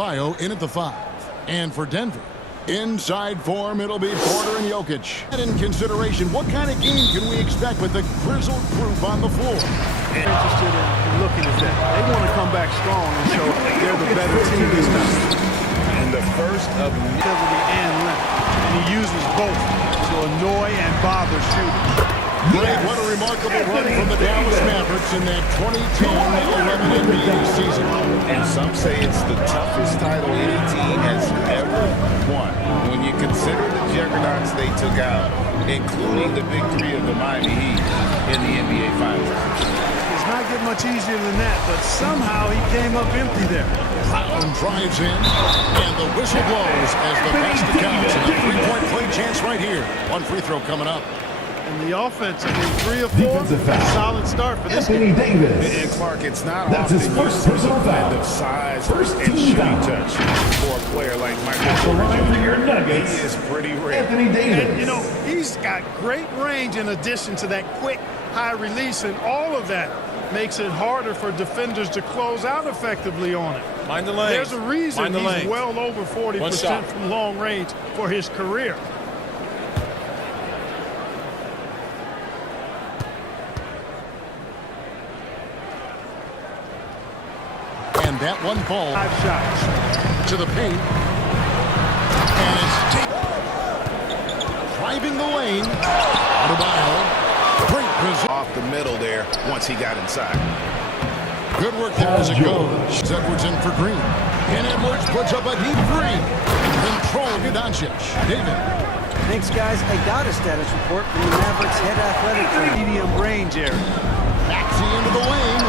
Bio in at the 5. And for Denver, inside form, it'll be Porter and Jokic. And in consideration, what kind of game can we expect with the grizzled group on the floor? Interested in looking at that. They want to come back strong and show they're the better team this time. And the first of Ability and length. And he uses both to annoy and bother shooting. Greg, what a remarkable run from the Dallas Mavericks in that 2010-11 NBA season. And some say it's the toughest title any team has ever won. When you consider the juggernauts they took out, including the big three of the Miami Heat in the NBA Finals. It's not getting much easier than that, but somehow he came up empty there. Brown drives in, and the whistle blows as the basket counts. And a three-point play chance right here. One free throw coming up. And the offense, I mean, 3 or 4, solid start for this Anthony game. Davis. And Clark, it's not That's often his first you personal see foul. kind of size First and team shooting foul. touch for a player like Michael At the line for your Jordan. Nuggets, He is pretty rare. Anthony Davis. And, you know, he's got great range in addition to that quick, high release, and all of that makes it harder for defenders to close out effectively on it. Mind the lane. There's a reason Mind the he's lane. well over 40% from long range for his career. And that one ball 5 shots. to the paint. And it's driving the lane. Adebayo. Great position. Off the middle there once he got inside. Good work there as it goes. Edwards in for Green. And Edwards puts up a deep three. Control to Doncic. David. Thanks, guys. I got a status report from the Mavericks head athletic trainer. Medium range area. Maxey into the lane.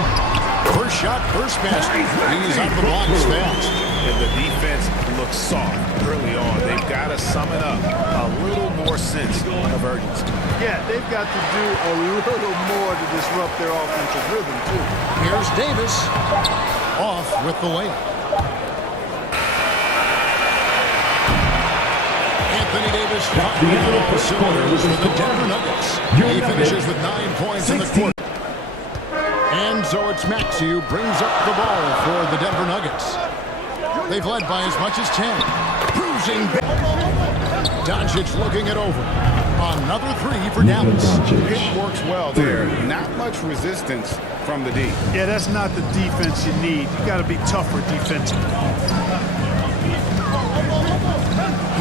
First shot, first basket. He's out of the blocks fast. And the defense looks soft early on. They've got to sum it up. A little more sense of urgency. Yeah, they've got to do a little more to disrupt their offensive rhythm, too. Here's Davis. Off with the layup. Anthony Davis firing on all cylinders for the Denver Nuggets. He finishes with 9 points in the quarter. And so it's Maxey who brings up the ball for the Denver Nuggets. They've led by as much as 10. Cruising. Doncic looking it over. Another three for Dallas. It works well there. Not much resistance from the D. Yeah, that's not the defense you need. You got to be tougher defensively.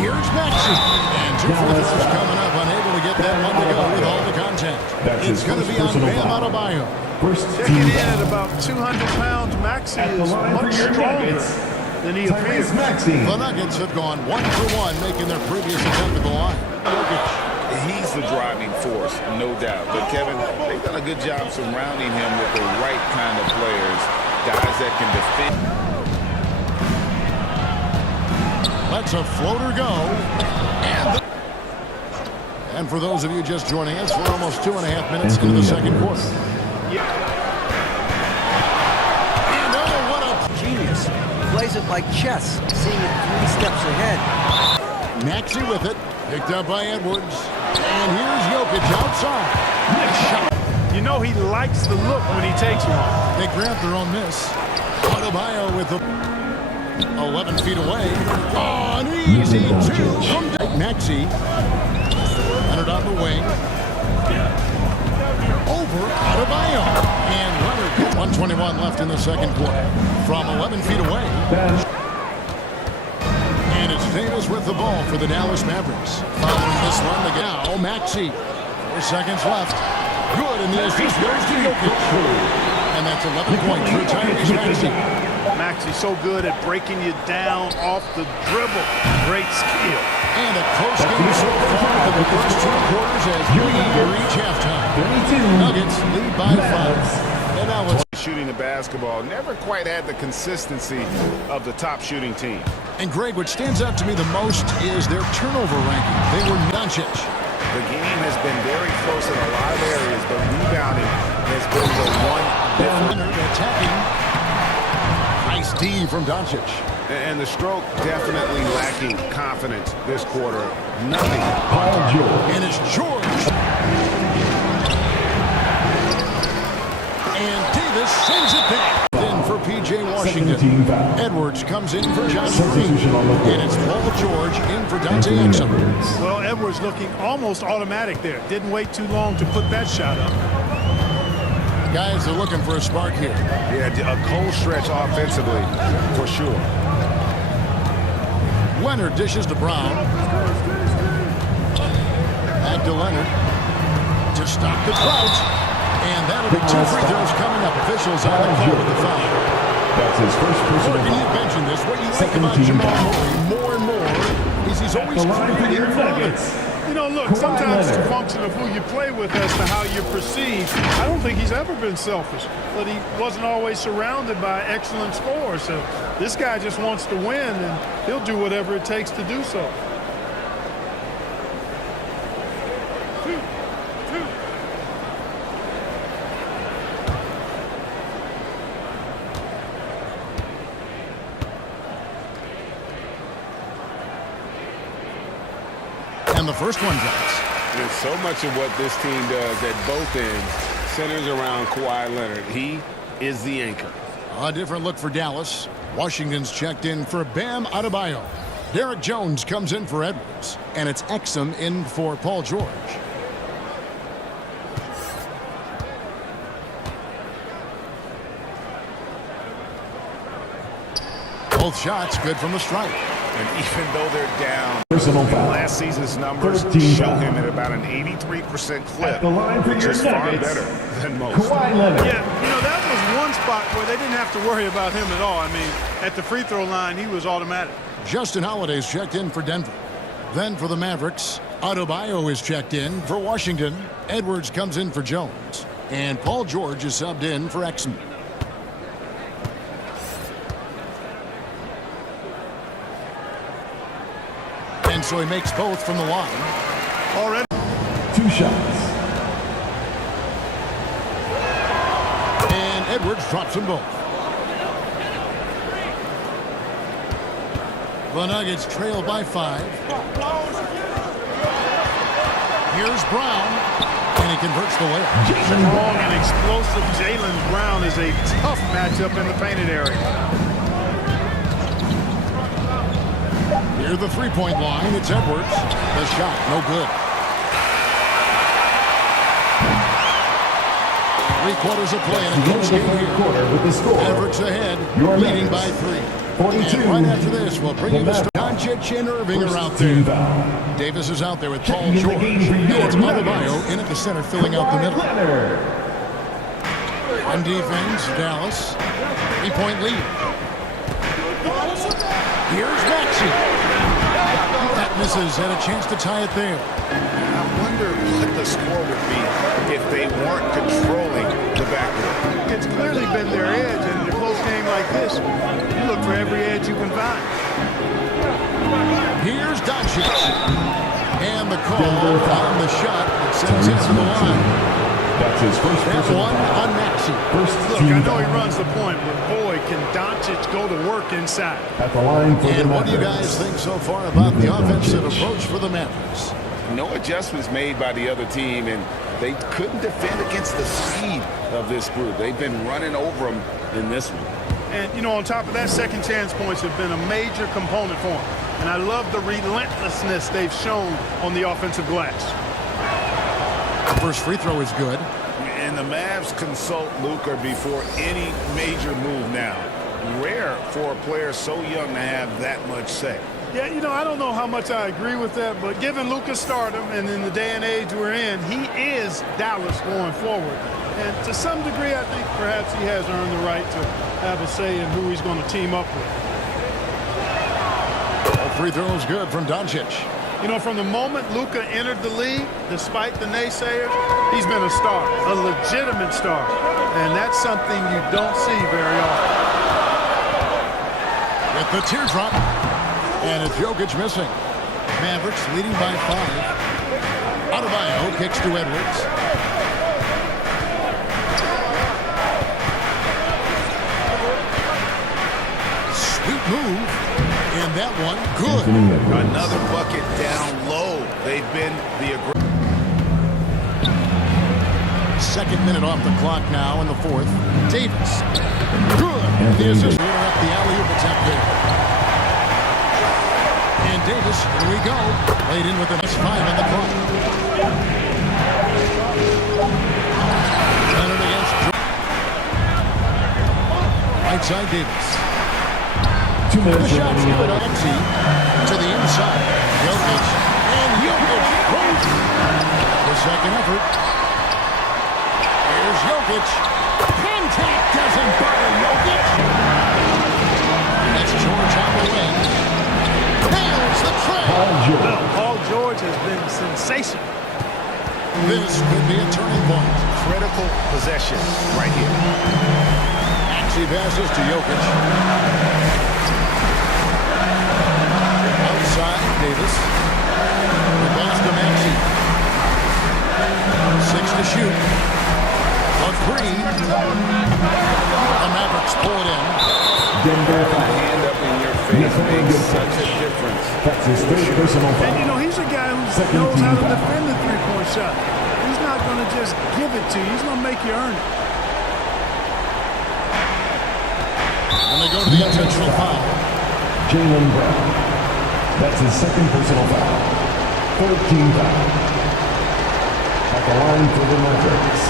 Here's Maxey. And 2 free throws coming up. Unable to get that one to go with all the contact. It's going to be on Bam Adebayo. Checking in at about 200 pounds, Maxey is much stronger than he appears. The Nuggets have gone 1 for 1, making their previous attempt at the line. He's the driving force, no doubt. But Kevin, they've done a good job surrounding him with the right kind of players, guys that can defend. Lets a floater go. And for those of you just joining us, we're almost 2.5 minutes into the second quarter. And oh, what a Genius. Plays it like chess, seeing it 3 steps ahead. Maxey with it. Picked up by Edwards. And here's Jokic outside. Nice shot. You know he likes the look when he takes one. They grab their own miss. Adebayo with the 11 feet away. Oh, an easy 2 from Maxey. Leonard on the wing. Over Adebayo. And Leonard. 1:21 left in the second quarter. From 11 feet away. And it's Davis with the ball for the Dallas Mavericks. Following this run to now, Maxey. 4 seconds left. Good, and the assist goes to Jokic. And that's 11 points for Tyrese Maxey. Maxey's so good at breaking you down off the dribble. Great skill. And a close game so far for the first 2 quarters as we reach halftime. Nuggets lead by 5. And now let's Shooting the basketball never quite had the consistency of the top shooting team. And Greg, what stands out to me the most is their turnover ranking. They were Doncic. The game has been very close in a lot of areas, but rebounding has been the one Leonard attacking. Nice D from Doncic. And the stroke definitely lacking confidence this quarter. Nothing. And it's George. And Davis sends it back. In for PG. P.J. Washington. Edwards comes in for Josh Green. And it's Paul George in for Dante Exum. Well, Edwards looking almost automatic there. Didn't wait too long to put that shot up. Guys are looking for a spark here. Yeah, a cold stretch offensively, for sure. Leonard dishes to Brown. Back to Leonard. To stop the drought. And that'll be 2 free throws coming up. Officials on the call with the foul. That's his first personal Morgan, you mentioned this. What you like about Jamal Murray more and more is he's always creating nuggets. You know, look, sometimes it's a function of who you play with as to how you're perceived. I don't think he's ever been selfish, but he wasn't always surrounded by excellent scores. So this guy just wants to win, and he'll do whatever it takes to do so. And the first one drops. And so much of what this team does at both ends centers around Kawhi Leonard. He is the anchor. A different look for Dallas. Washington's checked in for Bam Adebayo. Derek Jones comes in for Edwards. And it's Exum in for Paul George. Both shots good from the stripe. And even though they're down, Personal foul. last season's numbers 13 show foul. him at about an 83% clip, At the line for which your is far Nuggets, better than most. Kawhi Leonard. Yeah, you know, that was one spot where they didn't have to worry about him at all. I mean, at the free throw line, he was automatic. Justin Holiday's checked in for Denver. Then for the Mavericks, Adebayo is checked in for Washington. Edwards comes in for Jones. And Paul George is subbed in for Exum. And so he makes both from the line. Already. 2 shots. And Edwards drops them both. The Nuggets trail by 5. Here's Brown. And he converts the layup. Strong and explosive Jaylen Brown is a tough matchup in the painted area. Near the three-point line, it's Edwards. The shot, no good. 3 quarters of play in a close game here. Quarter with the score. Mavericks ahead, Your leading Nuggets. by 3. 42. And right after this, we'll bring you the start. Doncic and Irving are out there. Foul. Davis is out there with Paul Checking in the George. game for And your it's Nuggets. Adebayo in at the center, filling out the Kawhi middle. Leonard. On defense, Dallas. 3-point lead. Here's Maxey. That misses, had a chance to tie it there. I wonder what the score would be if they weren't controlling the backcourt. It's clearly been their edge, and in a close game like this, you look for every edge you can find. Here's Doncic. And the call on the shot that sends him to the line. That's his first That personal one foul. on Maxey. First Look, team I know he foul. runs the point, but boy, can Doncic go to work inside. At the line for the And what do you Mavericks. guys think so far about the offensive approach for the Mavericks? No adjustments made by the other team, and they couldn't defend against the speed of this group. They've been running over them in this one. And, you know, on top of that, second chance points have been a major component for them. And I love the relentlessness they've shown on the offensive glass. First free throw is good. And the Mavs consult Luka before any major move now. Rare for a player so young to have that much say. Yeah, you know, I don't know how much I agree with that, but given Luka's stardom and in the day and age we're in, he is Dallas going forward. And to some degree, I think perhaps he has earned the right to have a say in who he's going to team up with. All free throws good from Doncic. You know, from the moment Luka entered the league, despite the naysayers, he's been a star, a legitimate star. And that's something you don't see very often. With the teardrop. And it's Jokic missing. Mavericks leading by 5. Adebayo kicks to Edwards. Sweet move. And that one, good. Another bucket down low. They've been the aggressive. Second minute off the clock now in the fourth. Davis. Good. The assist will interrupt the alley-oop attempt there. And Davis, here we go. Played in with the next 5 on the clock. Leonard against right side Davis. 2 minutes The shot's remaining. good on empty to the inside. Jokic. And Jokic. The second effort. Here's Jokic. Contact doesn't bother Jokic. That's George on the wing. Nails the tray. Well, Paul George has been sensational. This could be a turning point. Critical possession right here. Maxey passes to Jokic. Outside, Davis. The pass to Maxey. 6 to shoot. A 3. The Mavericks pull it in. Denver foul. Hand up in your face makes such a difference. That's his third personal foul. And, you know, he's a guy who Second knows team how to foul. defend the three-point shot. He's not going to just give it to you. He's going to make you earn it. And they go to the intentional foul. Jaylen Brown. That's his second personal foul. 13 foul. At the line for the Mavericks.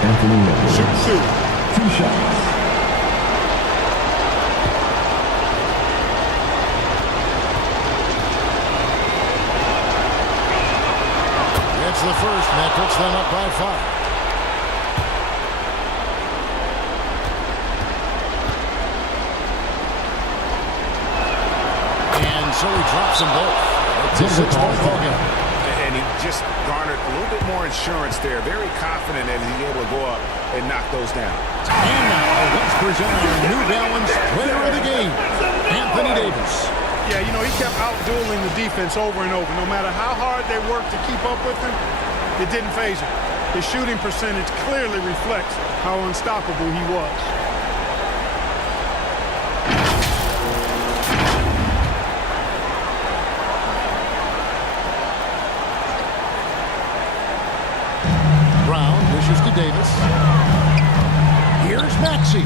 Anthony Edwards. 2 shots. It's the first, and that puts them up by 5. And so he drops them both. It's a 6-point ball game. And he just garnered a little bit more insurance there. Very confident that he's able to go up and knock those down. And now let's present our New Balance player of the game, Anthony Davis. Yeah, you know, he kept out-dueling the defense over and over. No matter how hard they worked to keep up with him, it didn't faze him. His shooting percentage clearly reflects how unstoppable he was. Brown dishes to Davis. Here's Maxey.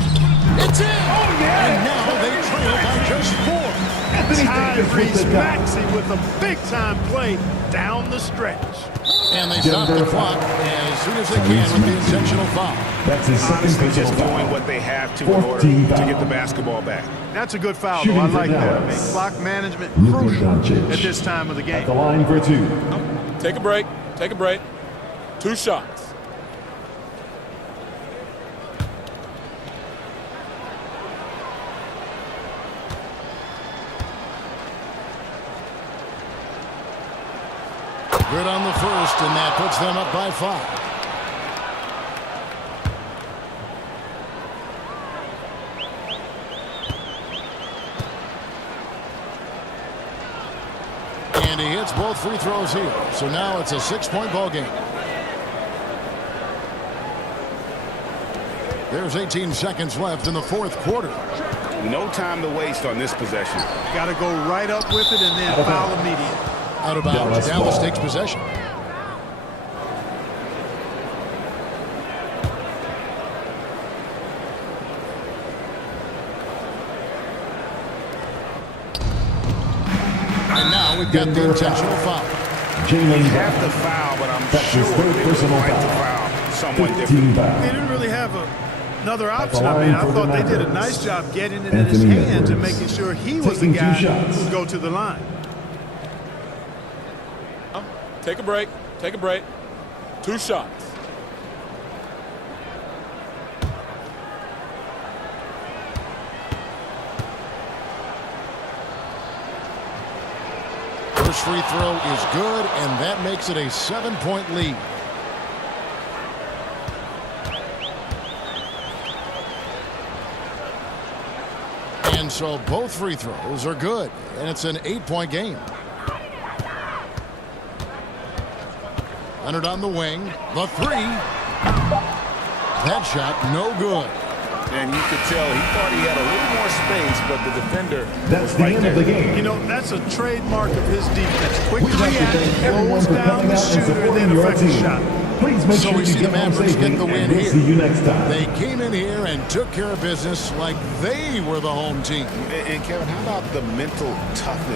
It's in! Oh, yeah! And now they trail by just 4. Tyrese Maxey with a big-time play down the stretch. And they stop the clock as soon as they can with the intentional foul. That's his second Honestly, personal just foul. doing what they have to in order 14 to foul. get the basketball back. That's a good foul, Shooting though. I for like that. I mean, Dallas. clock management Luka crucial Doncic. at this time of the At the game. line for 2. Take a break. Take a break. 2 shots. Good on the first, and that puts them up by 5. And he hits both free throws here. So now it's a 6-point ball game. There's 18 seconds left in the fourth quarter. No time to waste on this possession. Got to go right up with it and then foul immediately. Out of bounds. Dallas takes possession. And now we've got the intentional foul. Jaylen You Brown. have to foul, but I'm That's sure his third they would personal like to foul. foul someone 15 different. foul. They didn't really have another option. the I mean, line I for the thought they did a Mavericks. nice job getting it in his Anthony hands and Edwards. making sure he was the Taking 2 guy shots. who would go to the line. Take a break. Take a break. 2 shots. First free throw is good, and that makes it a 7-point lead. And so both free throws are good, and it's an 8-point game. Leonard on the wing. The 3. That shot, no good. And you could tell he thought he had a little more space, but the defender That's was the right end there. of the game. You know, that's a trademark of his defense. Quick We'd like to react, thank everyone close for down coming the out and shooter, and supporting then your affect the team. shot. Please make So sure we you see the get home Mavericks safely, get the win and we'll here. see you next time. They came in here and took care of business like they were the home team. And Kevin, how about the mental toughness